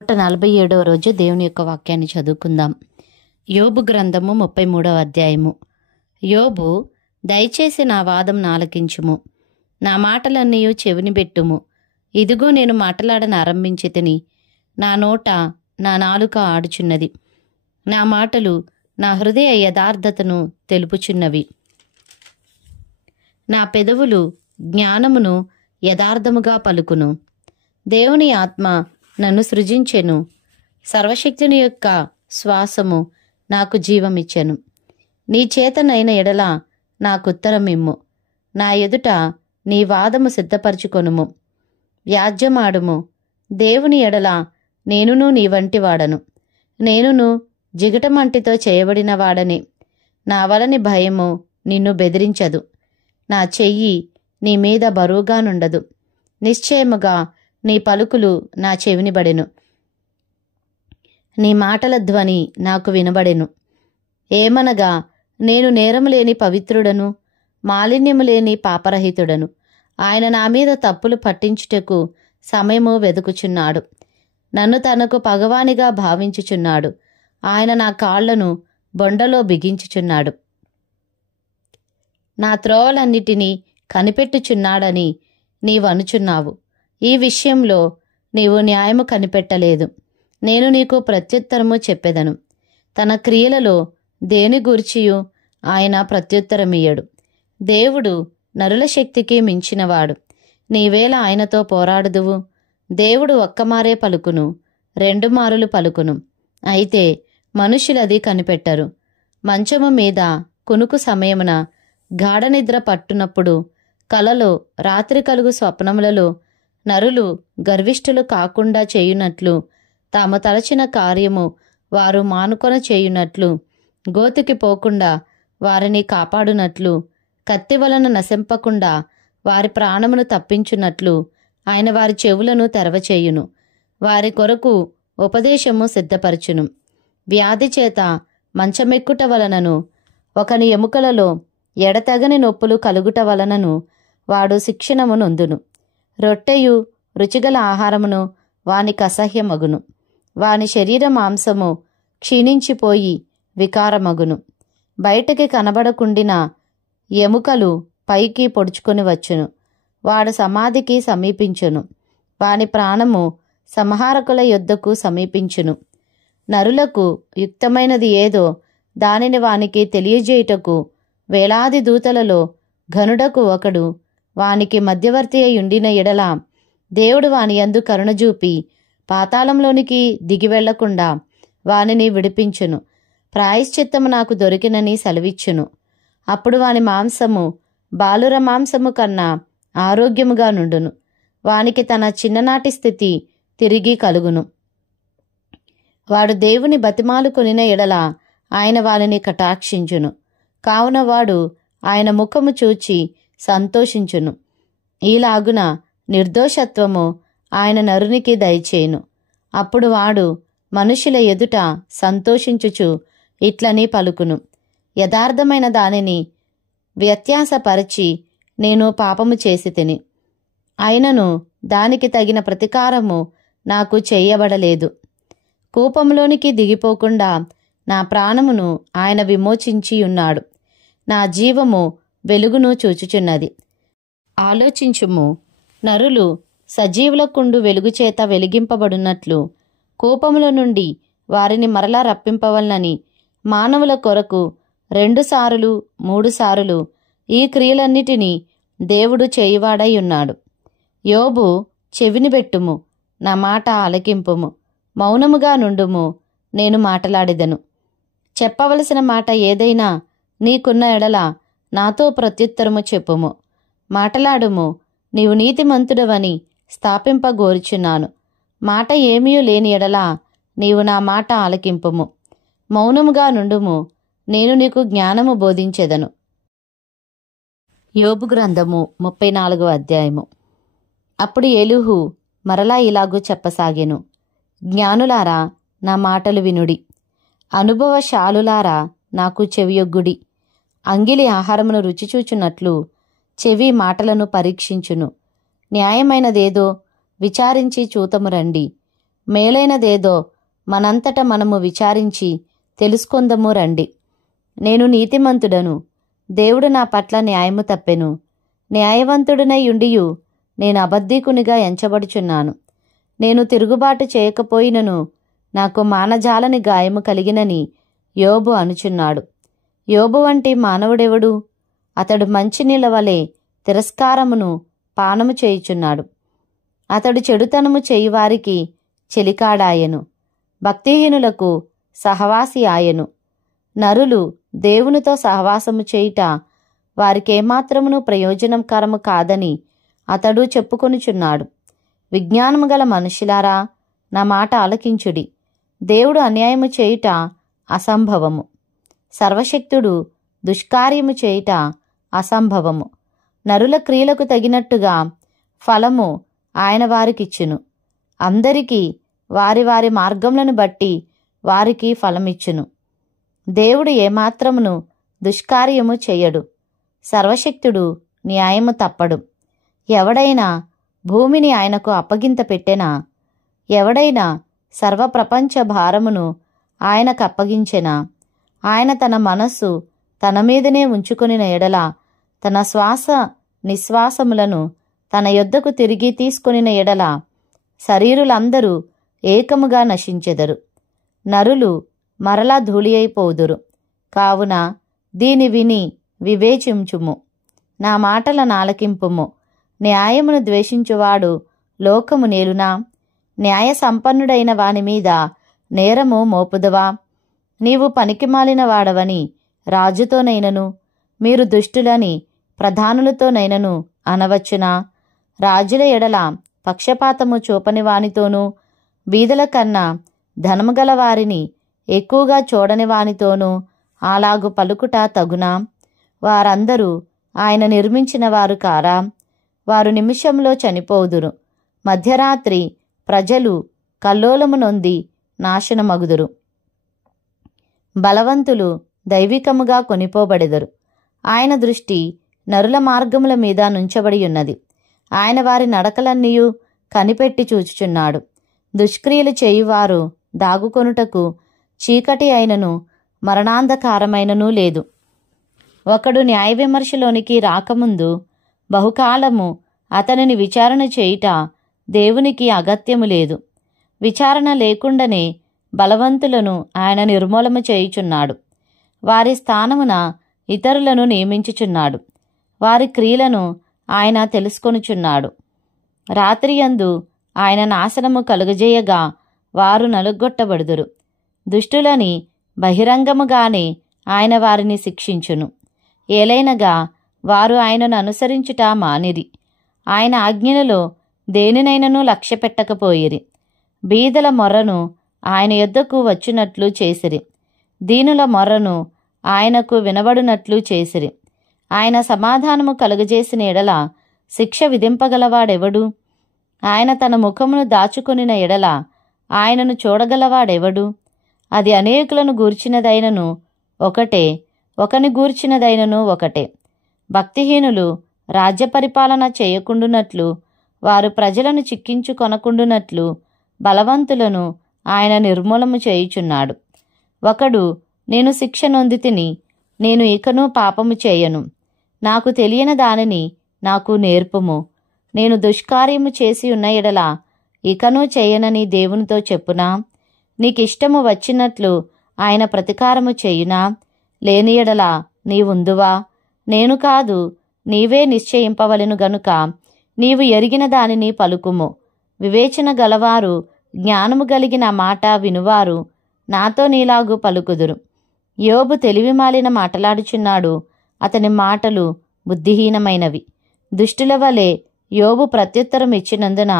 147వ రోజు దేవుని యొక్క వాక్యాన్ని చదువుకుందాం. యోబు గ్రంథము 33వ అధ్యాయము. యోబు, దయచేసి నా వాదం నాలకించుము, నా మాటలన్నీ చెవిని పెట్టుము. ఇదిగో నేను మాటలాడనారంభించి తిని, నా నోట నా నాలుక ఆడుచున్నది. నా మాటలు నా హృదయ యథార్థతను తెలుపుచున్నవి. నా పెదవులు జ్ఞానమును యథార్థముగా పలుకును. దేవుని ఆత్మ నన్ను సృజించెను. సర్వశక్తుని యొక్క శ్వాసము నాకు జీవమిచ్చెను. నీ చేతనైన ఎడల నాకుత్తరమిమ్ము. నా ఎదుట నీ వాదము సిద్ధపరచుకొనుము. వ్యాజ్యమాడుము. దేవుని ఎడల నేనును నీ వంటి వాడను. నేనును జిగటమంటితో చేయబడిన వాడని. నా వలని భయము నిన్ను బెదిరించదు. నా చెయ్యి నీ మీద బరువుగానుండదు. నిశ్చయముగా నీ పలుకులు నా చెవిని బడెను. నీ మాటల ధ్వని నాకు వినబడెను. ఏమనగా, నేను నేరము లేని పవిత్రుడను, మాలిన్యము లేని పాపరహితుడను. ఆయన నా మీద తప్పులు పట్టించుటకు సమయము వెదుకుచున్నాడు. నన్ను తనకు పగవానిగా భావించుచున్నాడు. ఆయన నా కాళ్లను బొండలో బిగించుచున్నాడు. నా త్రోవలన్నిటినీ కనిపెట్టుచున్నాడని నీవనుచున్నావు. ఈ విషయంలో నీవు న్యాయము కనిపెట్టలేదు. నేను నీకు ప్రత్యుత్తరము చెప్పెదను. తన క్రియలలో దేని గూర్చియు ఆయన ప్రత్యుత్తరమియ్యడు. దేవుడు నరుల శక్తికి మించినవాడు. నీవేళ ఆయనతో పోరాడుదువు? దేవుడు ఒక్కమారే పలుకును, 2 మారులు పలుకును. అయితే మనుషులది కనిపెట్టరు. మంచము మీద కునుకు సమయమున గాఢనిద్ర పట్టునప్పుడు, కలలో రాత్రి కలుగు స్వప్నములలో నరులు గర్విష్ఠులు కాకుండా చేయునట్లు, తాము తలచిన కార్యము వారు మానుకొన చేయునట్లు, గోతికి పోకుండా వారిని కాపాడునట్లు, కత్తి వలన నశింపకుండా వారి ప్రాణమును తప్పించునట్లు ఆయన వారి చెవులను తెరవచేయును. వారి కొరకు ఉపదేశము సిద్ధపరచును. వ్యాధి చేత మంచమెక్కుట వలనను, ఒకని ఎముకలలో ఎడతెగని నొప్పులు కలుగుట వలనను వాడు శిక్షణము నొందును. రొట్టెయు రుచిగల ఆహారమును వానికి అసహ్యమగును. వాని శరీర మాంసము క్షీణించిపోయి వికారమగును. బయటకి కనబడకుండిన ఎముకలు పైకి పొడుచుకొని వచ్చును. వాడు సమాధికి సమీపించును. వాని ప్రాణము సంహారకుల యొద్దకు సమీపించును. నరులకు యుక్తమైనది ఏదో దానిని వానికి తెలియజేయుటకు వేలాది దూతలలో ఘనుడకు ఒకడు వానికి మధ్యవర్తి అయ్యుండిన ఎడల, దేవుడు వాని యందు కరుణజూపి పాతాళంలోనికి దిగి వెళ్లకుండా వానిని విడిపించును. ప్రాయశ్చిత్తము నాకు దొరికినని సెలవిచ్చును. అప్పుడు వాని మాంసము బాలుర మాంసము కన్నా ఆరోగ్యముగా నుండును. వానికి తన చిన్ననాటి స్థితి తిరిగి కలుగును. వాడు దేవుని బతిమాలు కొనిన ఎడల ఆయన వానిని కటాక్షించును. కావున వాడు ఆయన ముఖము చూచి సంతోషించును. ఈలాగున నిర్దోషత్వము ఆయన నరునికి దయచేయును. అప్పుడు వాడు మనుషుల ఎదుట సంతోషించుచు ఇట్లని పలుకును: యథార్థమైన దానిని వ్యత్యాసపరచి నేను పాపము చేసి తిని, అయినను దానికి తగిన ప్రతీకారము నాకు చేయబడలేదు. కూపంలోనికి దిగిపోకుండా నా ప్రాణమును ఆయన విమోచించియున్నాడు. నా జీవము వెలుగును చూచుచున్నది. ఆలోచించుము. నరులు సజీవులకుండు వెలుగుచేత వెలిగింపబడినట్లు కూపముల నుండి వారిని మరలా రప్పింపవలనని మానవుల కొరకు 2 సారులు 3 సారులు ఈ క్రియలన్నిటినీ దేవుడు చేయువాడై ఉన్నాడు. యోబు, చెవిని పెట్టుము, నా మాట ఆలకింపుము. మౌనముగా నుండుము, నేను మాటలాడెదను. చెప్పవలసిన మాట ఏదైనా నీకున్న ఎడల నాతో ప్రత్యుత్తరము చెప్పుము. మాటలాడుము, నీవు నీతిమంతుడవని స్థాపింపగోరుచున్నాను. మాట ఏమీయూ లేని ఎడల నీవు నా మాట ఆలకింపుము. మౌనముగా నుండుము, నేను నీకు జ్ఞానము బోధించెదను. యోబు గ్రంథము 34వ అధ్యాయము. అప్పుడు ఎలీహు మరలా ఇలాగూ చెప్పసాగెను: జ్ఞానులారా, నా మాటలు వినుడి. అనుభవశాలులారా, నాకు చెవియొగ్గుడి. అంగిలి ఆహారమును రుచిచూచున్నట్లు చెవి మాటలను పరీక్షించును. న్యాయమైనదేదో విచారించి చూతము రండి. మేలైనదేదో మనంతట మనము విచారించి తెలుసుకొందము రండి. నేను నీతిమంతుడను, దేవుడు నా పట్ల న్యాయము తప్పెను. న్యాయవంతుడనై ఉండియు నేను అబద్ధీకునిగా ఎంచబడుచున్నాను. నేను తిరుగుబాటు చేయకపోయినను నాకు మానజాలని గాయము కలిగినని యోబు అనుచున్నాడు. యోబు వంటి మానవుడెవడు? అతడు మంచినీళ్ళ వలె తిరస్కారమును పానము చేయుచున్నాడు. అతడు చెడుతనము చేయువారికి చెలికాడాయెను, భక్తిహీనులకు సహవాసి ఆయెను. నరులు దేవునితో సహవాసము చేయుట వారికేమాత్రమును ప్రయోజనకరము కాదని అతడు చెప్పుకొనుచున్నాడు. విజ్ఞానము గల మనుషులారా, నా మాట ఆలకించుడి. దేవుడు అన్యాయము చేయుట అసంభవము, సర్వశక్తుడు దుష్కార్యము చేయుట అసంభవము. నరుల క్రియలకు తగినట్టుగా ఫలము ఆయన వారికిచ్చును. అందరికీ వారి వారి మార్గములను బట్టి వారికి ఫలమిచ్చును. దేవుడు ఏమాత్రమును దుష్కార్యము చెయ్యడు. సర్వశక్తుడు న్యాయము తప్పడు. ఎవడైనా భూమిని ఆయనకు అప్పగింత పెట్టెనా? ఎవడైనా సర్వప్రపంచ భారమును ఆయనకు అప్పగించెనా? ఆయన తన మనస్సు తన మీదనే ఉంచుకొనిన ఎడల తన శ్వాస నిశ్వాసములను తన యొద్దకు తిరిగి తీసుకొనిన ఎడల శరీరులందరూ ఏకముగా నశించెదరు, నరులు మరలా ధూళి అయిపోదురు. కావున దీని విని వివేచించుము, నా మాటలను ఆలకింపుము. న్యాయమును ద్వేషించువాడు లోకము నేలునా? న్యాయ సంపన్నుడైన వాని మీద నేరము మోపుదవా? నీవు పనికిమాలిన వాడవని రాజుతోనైనను, మీరు దుష్టులని ప్రధానులతోనైనను అనవచ్చునా? రాజుల ఎడల పక్షపాతము చూపని వానితోనూ, బీదల కన్నా ధనము గల వారిని ఎక్కువగా చూడని వానితోనూ అలాగు పలుకుట తగునా? వారందరూ ఆయన నిర్మించిన వారు కారా? వారు నిమిషంలో చనిపోదురు. మధ్యరాత్రి ప్రజలు కల్లోలము నొంది నాశనమగుదురు. బలవంతులు దైవికముగా కొనిపోబడెదరు. ఆయన దృష్టి నరుల మార్గముల మీద నుంచబడి ఉన్నది. ఆయన వారి నడకలన్నీయు కనిపెట్టి చూచుచున్నాడు. దుష్క్రియలు చేయువారు దాగుకొనుటకు చీకటి అయినను మరణాంధకారమైనను లేదు. ఒకడు న్యాయ విమర్శలోనికి రాకముందు బహుకాలము అతనిని విచారణ చేయుట దేవునికి అగత్యము లేదు. విచారణ లేకుండానే బలవంతులను ఆయన నిర్మూలము చేయుచున్నాడు. వారి స్థానమున ఇతరులను నియమించుచున్నాడు. వారి క్రియలను ఆయన తెలుసుకొనుచున్నాడు. రాత్రియందు ఆయన నాశనము కలుగజేయగా వారు నలుగొట్టబడుదురు. దుష్టులని బహిరంగముగానే ఆయన వారిని శిక్షించును. ఏలైనగా వారు ఆయనను అనుసరించుట మానిరి. ఆయన ఆజ్ఞలలో దేనినైనను లక్ష్యపెట్టకపోయిరి. బీదల మొర్రను ఆయన యొద్దకు వచ్చినట్లు చేసిరి. దీనుల మొర్రను ఆయనకు వినబడునట్లు చేసిరి. ఆయన సమాధానము కలుగజేసిన ఎడల శిక్ష విధింపగలవాడెవడు? ఆయన తన ముఖమును దాచుకొనిన ఎడల ఆయనను చూడగలవాడెవడు? అది అనేకులను గూర్చినదైనను ఒకటే, ఒకని గూర్చినదైనను ఒకటే. భక్తిహీనులు రాజ్యపరిపాలన చేయకుండునట్లు, వారు ప్రజలను చిక్కించుకొనకుండునట్లు బలవంతులను ఆయన నిర్మూలము చేయుచున్నాడు. ఒకడు, నేను శిక్ష నొందితిని, నేను ఇకను పాపము చేయను, నాకు తెలియని దానిని నాకు నేర్పుము, నేను దుష్కార్యము చేసి ఉన్న ఎడల ఇకను చేయనని దేవునితో చెప్పునా? నీకిష్టము వచ్చినట్లు ఆయన ప్రతీకారము చేయునా? లేని ఎడల నీవుందువా? నేను కాదు, నీవే నిశ్చయింపవలెను గనుక నీవు ఎరిగిన దానిని పలుకుము. వివేచన గలవారు, జ్ఞానము కలిగిన మాట వినువారు నాతో నీలాగు పలుకుదురు. యోబు తెలివిమాలిన మాటలాడుచున్నాడు, అతని మాటలు బుద్ధిహీనమైనవి. దుష్టుల వలె యోబు ప్రత్యుత్తరం ఇచ్చినందున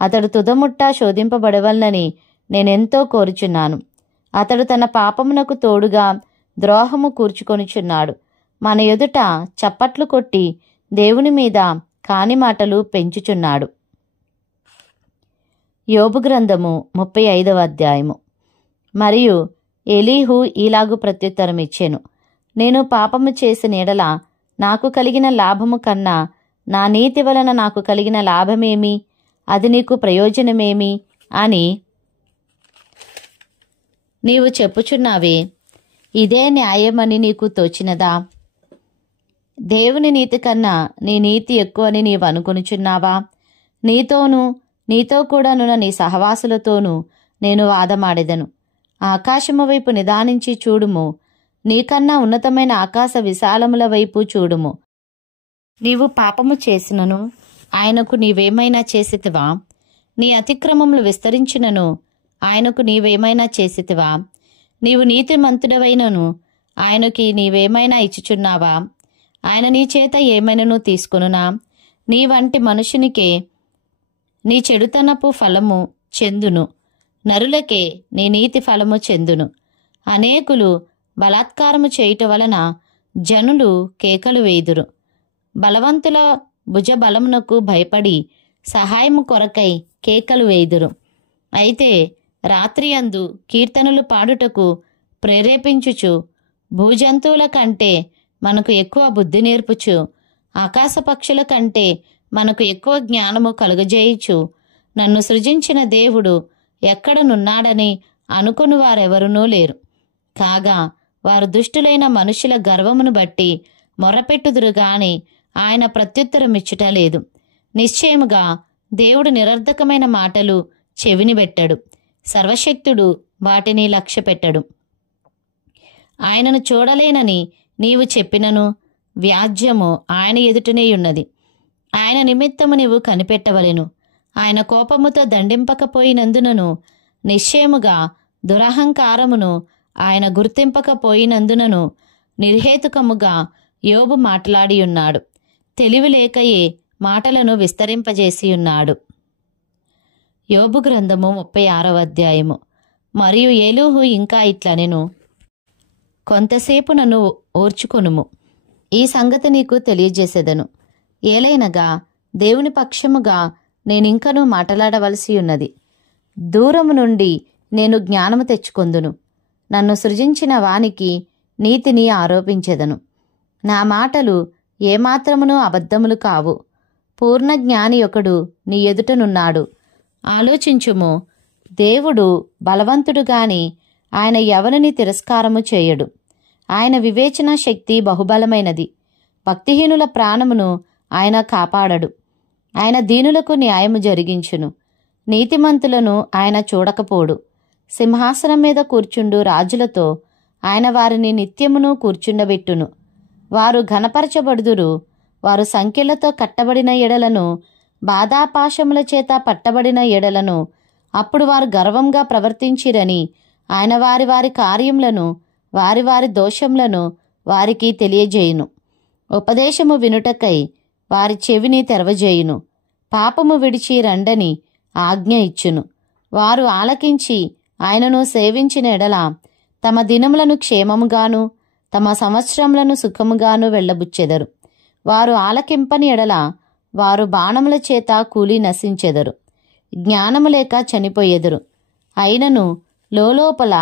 అతడు తుదముట్టా శోధింపబడవలనని నేనెంతో కోరుచున్నాను. అతడు తన పాపమునకు తోడుగా ద్రోహము కూర్చుకొనుచున్నాడు. మన ఎదుట చప్పట్లు కొట్టి దేవుని మీద కాని మాటలు పెంచుచున్నాడు. యోబు గ్రంథము 35వ అధ్యాయము. మరియు ఎలీహు ఈలాగు ప్రత్యుత్తరమిచ్చెను, నేను పాపము చేసిన ఎడల నాకు కలిగిన లాభము కన్నా నా నీతి వలన నాకు కలిగిన లాభమేమి? అది నీకు ప్రయోజనమేమి అని నీవు చెప్పుచున్నావే, ఇదే న్యాయమని నీకు తోచినదా? దేవుని నీతి కన్నా నీ నీతి ఎక్కువని నీవు అనుకొనుచున్నావా? నీతోనూ నీతో కూడానున్న నీ సహవాసులతోనూ నేను వాదమాడెదను. ఆకాశము వైపు నిదానించి చూడుము, నీకన్నా ఉన్నతమైన ఆకాశ విశాలముల వైపు చూడుము. నీవు పాపము చేసినను ఆయనకు నీవేమైనా చేసితివా? నీ అతిక్రమములు విస్తరించినను ఆయనకు నీవేమైనా చేసితివా? నీవు నీతిమంతుడవైనను ఆయనకి నీవేమైనా ఇచ్చుచున్నావా? ఆయన నీ చేత ఏమైనను తీసుకొనునా? నీ వంటి మనుషునికే నీ చెడుతనపు ఫలము చెందును, నరులకే నీ నీతి ఫలము చెందును. అనేకులు బలాత్కారము చేయుట వలన జనులు కేకలు వేయుదురు. బలవంతుల భుజబలమునకు భయపడి సహాయము కొరకై కేకలు వేయుదురు. అయితే రాత్రి అందు కీర్తనలు పాడుటకు ప్రేరేపించుచు, భూజంతువుల కంటే మనకు ఎక్కువ బుద్ధి నేర్పుచు, ఆకాశ పక్షుల కంటే మనకు ఎక్కువ జ్ఞానము కలుగజేయుచు, నన్ను సృజించిన దేవుడు ఎక్కడనున్నాడని అనుకుని వారెవరునూ లేరు. కాగా వారు దుష్టులైన మనుషుల గర్వమును బట్టి మొరపెట్టుదురు గాని ఆయన ప్రత్యుత్తరమిచ్చుట లేదు. నిశ్చయముగా దేవుడు నిరర్ధకమైన మాటలు చెవిని పెట్టడు, సర్వశక్తుడు వాటిని లక్ష్యపెట్టడు. ఆయనను చూడలేనని నీవు చెప్పినను వ్యాజ్యము ఆయన ఎదుటనేయున్నది. ఆయన నిమిత్తము నీవు కనిపెట్టవలెను. ఆయన కోపముతో దండింపకపోయినందునను, నిశ్చయముగా దురహంకారమును ఆయన గుర్తింపకపోయినందునను నిర్హేతుకముగా యోబు మాట్లాడియున్నాడు. తెలివి లేకయే మాటలను విస్తరింపజేసియున్నాడు. యోబు గ్రంథము 36వ అధ్యాయము. మరియు ఏలూహు ఇంకా ఇట్లనెను, కొంతసేపు నన్ను ఓర్చుకొనుము, ఈ సంగతి నీకు తెలియజేసేదను. ఏలైనగా దేవుని పక్షముగా నేనింకనూ మాట్లాడవలసి ఉన్నది. దూరము నుండి నేను జ్ఞానము తెచ్చుకొందును. నన్ను సృజించిన వానికి నీతిని ఆరోపించెదను. నా మాటలు ఏమాత్రమునూ అబద్ధములు కావు. పూర్ణ జ్ఞాని ఒకడు నీ ఎదుటనున్నాడు. ఆలోచించుము, దేవుడు బలవంతుడు గాని ఆయన ఎవరిని తిరస్కారము చేయడు. ఆయన వివేచన శక్తి బహుబలమైనది. భక్తిహీనుల ప్రాణమును ఆయన కాపాడడు. ఆయన దీనులకు న్యాయము జరిగించును. నీతిమంతులను ఆయన చూడకపోడు. సింహాసనం మీద కూర్చుండు రాజులతో ఆయన వారిని నిత్యమును కూర్చుండబెట్టును. వారు ఘనపరచబడుదురు. వారు సంఖ్యలతో కట్టబడిన ఎడలను, బాధాపాశముల చేత పట్టబడిన ఎడలను, అప్పుడు వారు గర్వంగా ప్రవర్తించిరని ఆయన వారి వారి కార్యములను, వారి వారి దోషములను వారికి తెలియజేయును. ఉపదేశము వినుటకై వారి చెవిని తెరవజేయును. పాపము విడిచి రండని ఆజ్ఞ ఇచ్చును. వారు ఆలకించి ఆయనను సేవించిన ఎడల తమ దినములను క్షేమముగాను తమ సంవత్సరములను సుఖముగాను వెళ్ళబుచ్చెదరు. వారు ఆలకింపని ఎడల వారు బాణముల చేత కూలి నశించెదరు. జ్ఞానము లేక చనిపోయెదరు. అయినను లోలోపల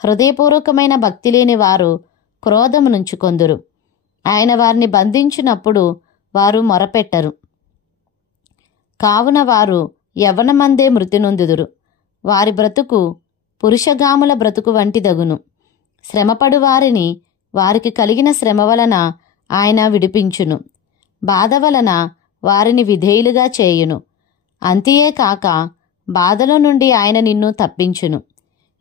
హృదయపూర్వకమైన భక్తి లేని వారు క్రోధమునుంచుకొందురు. ఆయన వారిని బంధించినప్పుడు వారు మొరపెట్టరు. కావున వారు యవ్వనమందే మృతి నొందుదురు. వారి బ్రతుకు పురుషగాముల బ్రతుకు వంటిదగును. శ్రమపడు వారిని వారికి కలిగిన శ్రమ వలన ఆయన విడిపించును. బాధ వలన వారిని విధేయులుగా చేయును. అంతియే కాక బాధలో నుండి ఆయన నిన్ను తప్పించును.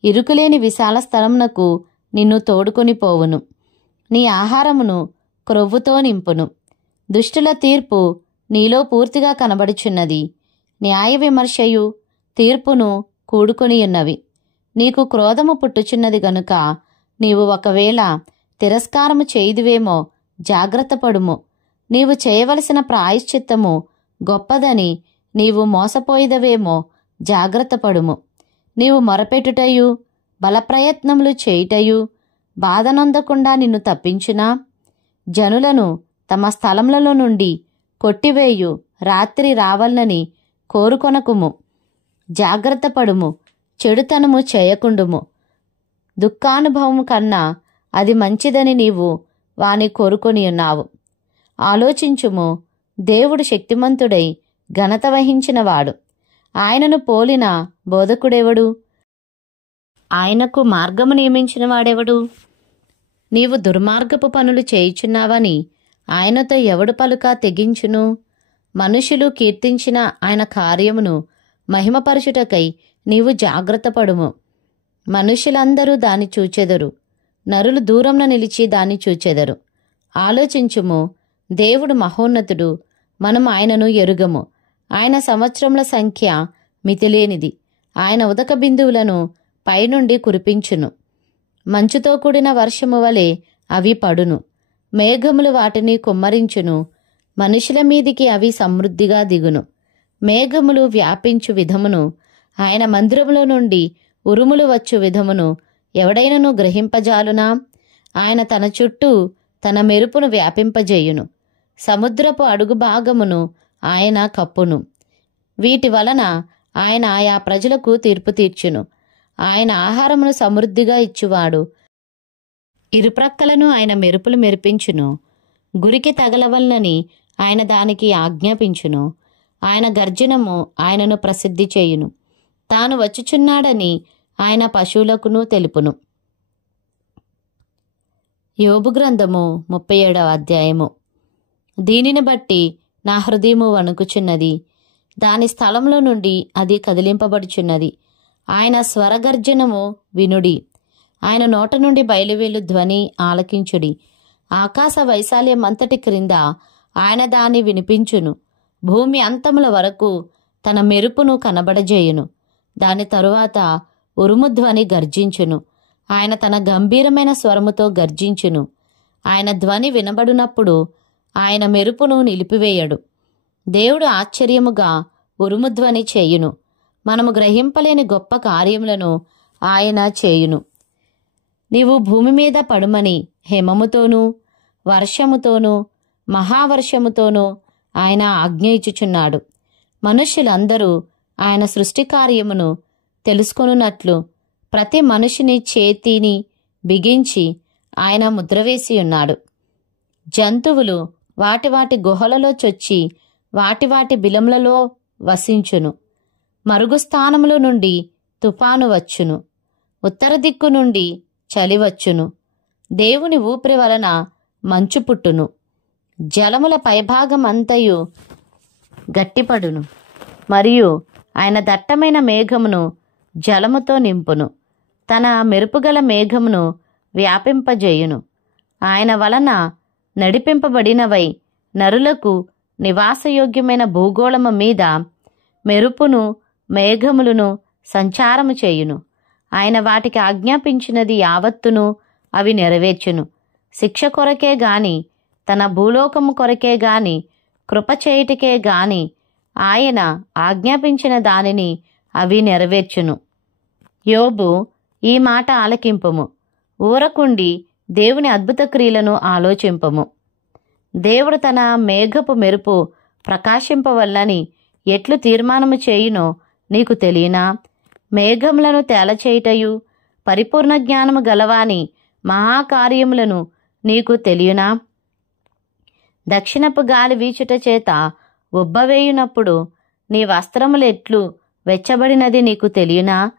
ఇరుకులేని విశాల స్థలమునకు నిన్ను తోడుకొని పోవును. నీ ఆహారమును క్రొవ్వుతో నింపును. దుష్టుల తీర్పు నీలో పూర్తిగా కనబడుచున్నది. న్యాయ విమర్శయు తీర్పును కూడుకొనియున్నవి. నీకు క్రోధము పుట్టుచున్నది గనుక నీవు ఒకవేళ తిరస్కారము చేయుదువేమో జాగ్రత్తపడుము. నీవు చేయవలసిన ప్రాయశ్చిత్తము గొప్పదని నీవు మోసపోయిదవేమో జాగ్రత్తపడుము. నీవు మొరపెట్టుటయు బలప్రయత్నములు చేయుటయు బాధనొందకుండా నిన్ను తప్పించునా? జనులను తమ స్థలములలో నుండి కొట్టివేయు రాత్రి రావాలని కోరుకొనకుము. జాగ్రత్తపడుము, చెడుతనము చేయకుండుము. దుఃఖానుభవము కన్నా అది మంచిదని నీవు వాని కోరుకొనియున్నావు. ఆలోచించుము, దేవుడు శక్తిమంతుడై ఘనత వహించినవాడు. ఆయనను పోలిన బోధకుడెవడు? ఆయనకు మార్గము నియమించిన వాడెవడు? నీవు దుర్మార్గపు పనులు చేయుచున్నావని ఆయనతో ఎవడు పలుక తెగించును? మనుషులు కీర్తించిన ఆయన కార్యమును మహిమపరచుటకై నీవు జాగ్రత్తపడుము. మనుషులందరూ దాన్ని చూచెదరు, నరులు దూరంన నిలిచి దాన్ని చూచెదరు. ఆలోచించుము, దేవుడు మహోన్నతుడు, మనం ఆయనను ఎరుగము. ఆయన సంవత్సరముల సంఖ్య మితిలేనిది. ఆయన ఉదక బిందువులను పైనుండి కురిపించును. మంచుతో కూడిన వర్షము వలె అవి పడును. మేఘములు వాటిని కుమ్మరించును. మనుషుల మీదికి అవి సమృద్ధిగా దిగును. మేఘములు వ్యాపించు విధమును, ఆయన మందిరములో నుండి ఉరుములు వచ్చు విధమును ఎవడైనను గ్రహింపజాలునా? ఆయన తన చుట్టూ తన మెరుపును వ్యాపింపజేయును. సముద్రపు అడుగు భాగమును ఆయన కప్పును. వీటి వలన ఆయన ఆయా ప్రజలకు తీర్పు తీర్చును. ఆయన ఆహారమును సమృద్ధిగా ఇచ్చువాడు. ఇరుప్రక్కలను ఆయన మెరుపులు మెరిపించును. గురికి తగలవలనని ఆయన దానికి ఆజ్ఞాపించును. ఆయన గర్జనము ఆయనను ప్రసిద్ధి చేయును. తాను వచ్చుచున్నాడని ఆయన పశువులకును తెలుపును. యోబు గ్రంథము 37వ అధ్యాయము. దీనిని బట్టి నా హృదయము వణుకుచున్నది, దాని స్థలంలో నుండి అది కదిలింపబడుచున్నది. ఆయన స్వరగర్జనము వినుడి, ఆయన నోట నుండి బయలువెళ్ళు ధ్వని ఆలకించుడి. ఆకాశ వైశాల్యమంతటి క్రింద ఆయన దాన్ని వినిపించును. భూమి అంతముల వరకు తన మెరుపును కనబడజేయును. దాని తరువాత ఉరుముధ్వని గర్జించును. ఆయన తన గంభీరమైన స్వరముతో గర్జించును. ఆయన ధ్వని వినబడినప్పుడు ఆయన మెరుపును నిలిపివేయడు. దేవుడు ఆశ్చర్యముగా ఉరుముధ్వని చేయును. మనము గ్రహింపలేని గొప్ప కార్యములను ఆయన చేయును. నీవు భూమి మీద పడుమని హేమముతోనూ వర్షముతోనూ మహావర్షముతోనూ ఆయన ఆజ్ఞ ఇచ్చుచున్నాడు. మనుష్యులందరూ ఆయన సృష్టి కార్యమును తెలుసుకొనున్నట్లు ప్రతి మనిషిని చేతిని బిగించి ఆయన ముద్రవేసి ఉన్నాడు. జంతువులు వాటి వాటి గుహలలో చొచ్చి వాటి వాటి బిలములలో వసించును. మరుగుస్థానముల నుండి తుఫాను వచ్చును. ఉత్తర దిక్కు నుండి చలి వచ్చును. దేవుని ఊపిరి వలన మంచు పుట్టును. జలముల పైభాగమంతయు గట్టిపడును. మరియు ఆయన దట్టమైన మేఘమును జలముతో నింపును. తన మెరుపుగల మేఘమును వ్యాపింపజేయును. ఆయన వలన నడిపింపబడినవై నరులకు నివాసయోగ్యమైన భూగోళము మీద మెరుపును మేఘములను సంచారము చేయును. ఆయన వాటికి ఆజ్ఞాపించినది యావత్తును అవి నెరవేర్చును. శిక్ష కొరకే గాని తన భూలోకము కొరకే గాని కృప చేయుటకే గాని ఆయన ఆజ్ఞాపించిన దానిని అవి నెరవేర్చును. యోబు, ఈ మాట ఆలకింపుము. ఊరకుండి దేవుని అద్భుత క్రియలను ఆలోచింపము. దేవుడు తన మేఘపు మెరుపు ప్రకాశింపవల్లని ఎట్లు తీర్మానము చేయునో నీకు తెలియనా? మేఘములను తేలచేయుటయు పరిపూర్ణ జ్ఞానము గలవాని మహాకార్యములను నీకు తెలియనా? దక్షిణపు గాలి వీచుట చేత ఉబ్బవేయునప్పుడు నీ వస్త్రములెట్లు వెచ్చబడినది నీకు తెలియనా?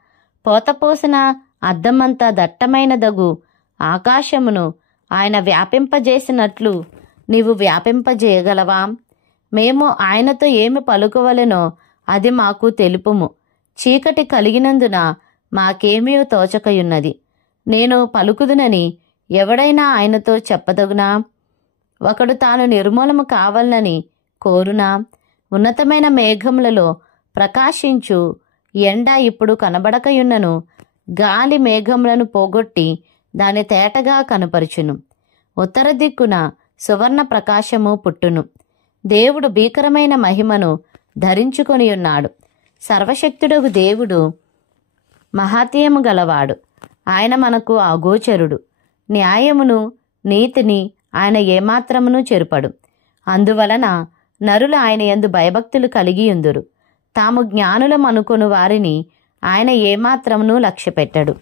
పోతపోసిన అద్దమంత దట్టమైనదగు ఆకాశమును ఆయన వ్యాపింపజేసినట్లు నీవు వ్యాపింపజేయగలవా? మేము ఆయనతో ఏమి పలుకవలెనో అది మాకు తెలుపుము. చీకటి కలిగినందున మాకేమీ తోచకయున్నది. నేను పలుకుదునని ఎవడైనా ఆయనతో చెప్పదగునా? ఒకడు తాను నిర్మూలము కావాలని కోరునా? ఉన్నతమైన మేఘములలో ప్రకాశించు ఎండ ఇప్పుడు కనబడకయున్నను గాలి మేఘములను పోగొట్టి దాని తేటగా కనపరుచును. ఉత్తర దిక్కున సువర్ణ ప్రకాశము పుట్టును. దేవుడు భీకరమైన మహిమను ధరించుకొని ఉన్నాడు. సర్వశక్తుడగు దేవుడు మహాత్యము గలవాడు. ఆయన మనకు అగోచరుడు. న్యాయమును నీతిని ఆయన ఏమాత్రమును చెరుపడు. అందువలన నరులు ఆయన యందు భయభక్తులు కలిగియుందురు. తాము జ్ఞానులమనుకొను వారిని ఆయన ఏమాత్రమును లక్ష్యపెట్టడు.